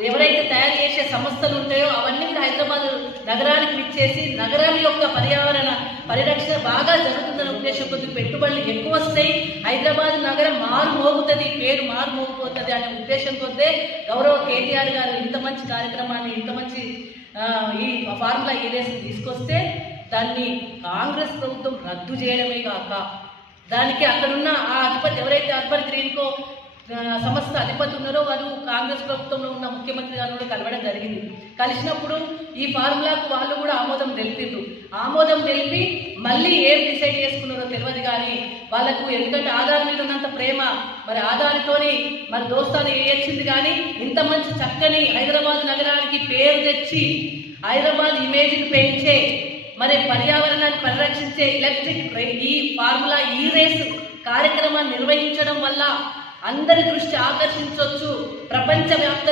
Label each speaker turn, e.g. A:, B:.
A: ఎవరైతే తయారు చేసే సంస్థలు ఉంటాయో అవన్నీ కూడా హైదరాబాద్ నగరానికి విచ్చేసి నగరం యొక్క పర్యావరణ పరిరక్షణ బాగా జరుగుతుందన్న ఉద్దేశం కొద్ది పెట్టుబడులు ఎక్కువ వస్తాయి. హైదరాబాద్ నగరం మారు మోగుతుంది పేరు మారు మోగిపోతుంది అనే ఉద్దేశం కొద్దే గౌరవ కేటీఆర్ గారు ఇంత మంచి కార్యక్రమాన్ని ఇంత మంచి ఈ ఫార్ములా ఏదేసి తీసుకొస్తే దాన్ని కాంగ్రెస్ ప్రభుత్వం రద్దు చేయడమే కాక దానికి అక్కడున్న ఆ అధిపతి ఎవరైతే అక్బర్ గ్రీన్కో సంస్థ అధిపతి ఉన్నారో వారు కాంగ్రెస్ ప్రభుత్వంలో ఉన్న ముఖ్యమంత్రి గారు కూడా కలవడం జరిగింది. కలిసినప్పుడు ఈ ఫార్ములాకు వాళ్ళు కూడా ఆమోదం తెలిపిండ్రు. ఆమోదం తెలిపి మళ్ళీ ఏం డిసైడ్ చేసుకున్నారో తెలియదు కానీ వాళ్ళకు ఎందుకంటే ఆధార్ మీద ఉన్నంత ప్రేమ మరి ఆధార్తోని మరి దోస్తాను వేయొచ్చింది కానీ ఇంత మంచి చక్కని హైదరాబాద్ నగరానికి పేరు తెచ్చి హైదరాబాద్ ఇమేజ్ని పెంచే మరి పర్యావరణాన్ని పరిరక్షించే electric E formula E race కార్యక్రమాన్ని నిర్వహించడం వల్ల అందరి దృష్టి ఆకర్షించవచ్చు. ప్రపంచవ్యాప్త